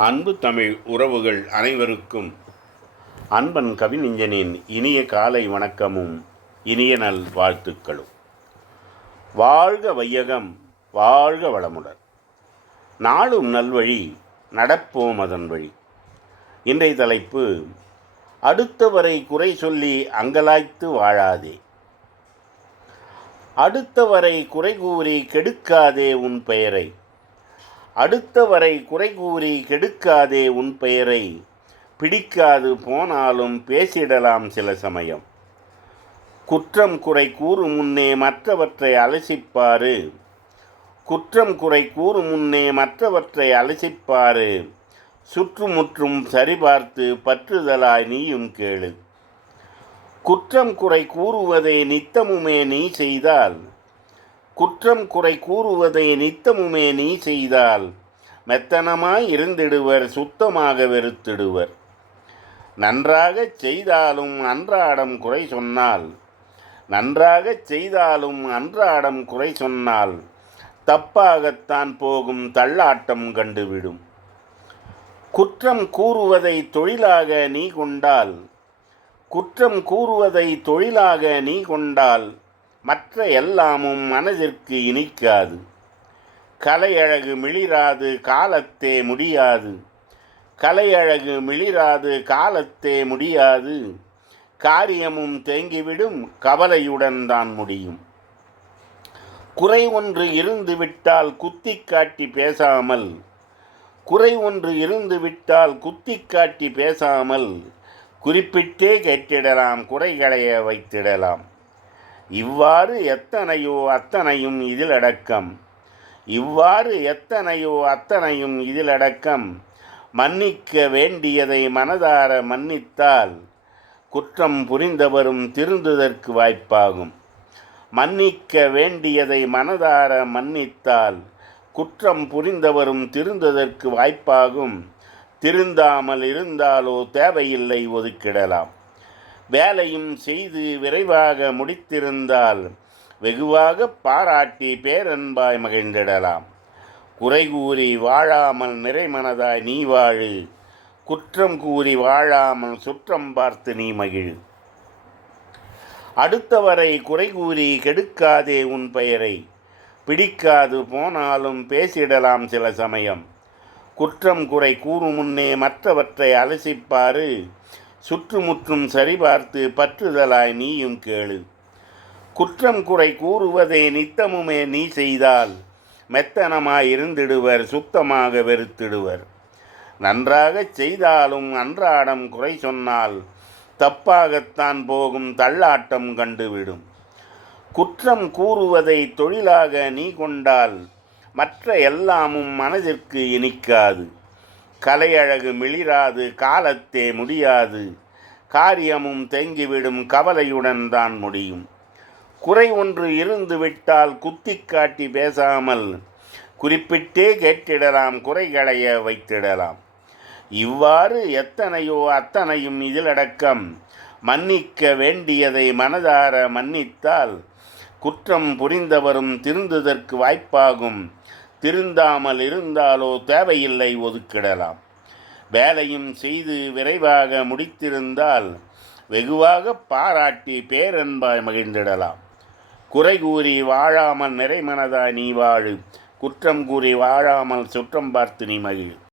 அன்பு தமிழ் உறவுகள் அனைவருக்கும் அன்பன் கவிஞனின் இனிய காலை வணக்கமும் இனிய நல் வாழ்த்துக்களும். வாழ்க வையகம் வாழ்க வளமுடன். நாளும் நல்வழி நடப்போம் அதன் வழி. இன்றைய தலைப்பு அடுத்தவரை குறை சொல்லி அங்கலாய்த்து வாழாதே. அடுத்தவரை குறை கூறி கெடுக்காதே உன் பெயரை. அடுத்தவரை குறை கூறி கெடுக்காதே உன் பெயரை பிடிக்காது போனாலும் பேசிடலாம் சில சமயம். குற்றம் குறை கூறும் முன்னே மற்றவற்றை அலசிப்பாரு. குற்றம் குறை கூறும் முன்னே மற்றவற்றை அலசிப்பாரு. சுற்றுமுற்றும் சரிபார்த்து பற்றுதலாய் நீயும் கேளு. குற்றம் குறை கூறுவதை நித்தமுமே நீ செய்தால் குற்றம் குறை கூறுவதை நித்தமுமே நீ செய்தால் மெத்தனமாய் இருந்திடுவர் சுத்தமாக வெறுத்திடுவர். நன்றாகச் செய்தாலும் அன்றாடம் குறை சொன்னால் நன்றாகச் செய்தாலும் அன்றாடம் குறை சொன்னால் தப்பாகத்தான் போகும் தள்ளாட்டம் கண்டுவிடும். குற்றம் கூறுவதை தொழிலாக நீ கொண்டால் குற்றம் கூறுவதை தொழிலாக நீ கொண்டால் மற்ற எல்லாமும் மனதிற்கு இனிக்காது. கலையழகு மிளிராது காலத்தே முடியாது. கலையழகு மிளிராது காலத்தே முடியாது. காரியமும் தேங்கிவிடும் கவலையுடன் தான் முடியும். குறை ஒன்று இருந்து விட்டால் குத்தி காட்டி பேசாமல். குறை ஒன்று இருந்து விட்டால் குத்தி காட்டி பேசாமல். குறிப்பிட்டே கேட்டிடலாம் குறைகளைய வைத்திடலாம். இவ்வாறு எத்தனையோ அத்தனையும் இதில் அடக்கம் இவ்வாறு எத்தனையோ அத்தனையும் இதில் அடக்கம் மன்னிக்க வேண்டியதை மனதார மன்னித்தால் குற்றம் புரிந்தவரும் திருந்துதற்கு வாய்ப்பாகும். மன்னிக்க வேண்டியதை மனதார மன்னித்தால் குற்றம் புரிந்தவரும் திருந்ததற்கு வாய்ப்பாகும். திருந்தாமல் இருந்தாலோ தேவையில்லை ஒதுக்கிடலாம். வேலையும் செய்து விரைவாக முடித்திருந்தால் வெகுவாக பாராட்டி பேரன்பாய் மகிழ்ந்திடலாம். குறை கூறி வாழாமல் நிறைமனதாய் நீ வாழு. குற்றம் கூறி வாழாமல் சுற்றம் பார்த்து நீ மகிழ். அடுத்தவரை குறை கூறி கெடுக்காதே உன் பெயரை. பிடிக்காது போனாலும் பேசிடலாம் சில சமயம். குற்றம் குறை கூறும் முன்னே மற்றவற்றை அலசிப்பாரு. சுற்றுமுற்றும் சரிபார்த்து பற்றுதலாய் நீயும் கேளு. குற்றம் குறை கூறுவதே நித்தமுமே நீ செய்தால் மெத்தனமாயிருந்திடுவர் சுத்தமாக வெறுத்திடுவர். நன்றாகச் செய்தாலும் அன்றாடம் குறை சொன்னால் தப்பாகத்தான் போகும் தள்ளாட்டம் கண்டுவிடும். குற்றம் கூறுவதை தொழிலாக நீ கொண்டால் மற்ற எல்லாமும் மனதிற்கு இனிக்காது. கலையழகு மிளிராது காலத்தே முடியாது. காரியமும் தேங்கிவிடும் கவலையுடன் தான் முடியும். குறை ஒன்று இருந்து விட்டால் குத்தி காட்டி பேசாமல் குறிப்பிட்டே கேட்டிடலாம் குறைகளைய வைத்திடலாம். இவ்வாறு எத்தனையோ அத்தனையும் இதிலடக்கம். மன்னிக்க வேண்டியதை மனதார மன்னித்தால் குற்றம் புரிந்தவரும் திருந்துதற்கு வாய்ப்பாகும். திருந்தாமல் இருந்தாலோ தேவையில்லை ஒதுக்கிடலாம். வேலையும் செய்து விரைவாக முடித்திருந்தால் வெகுவாக பாராட்டி பேரன்பாய் மகிழ்ந்திடலாம். குறை கூறி வாழாமல் நிறைமனதாய் நீ வாழு. குற்றம் கூறி வாழாமல் சுற்றம் பார்த்து நீ மகிழ்.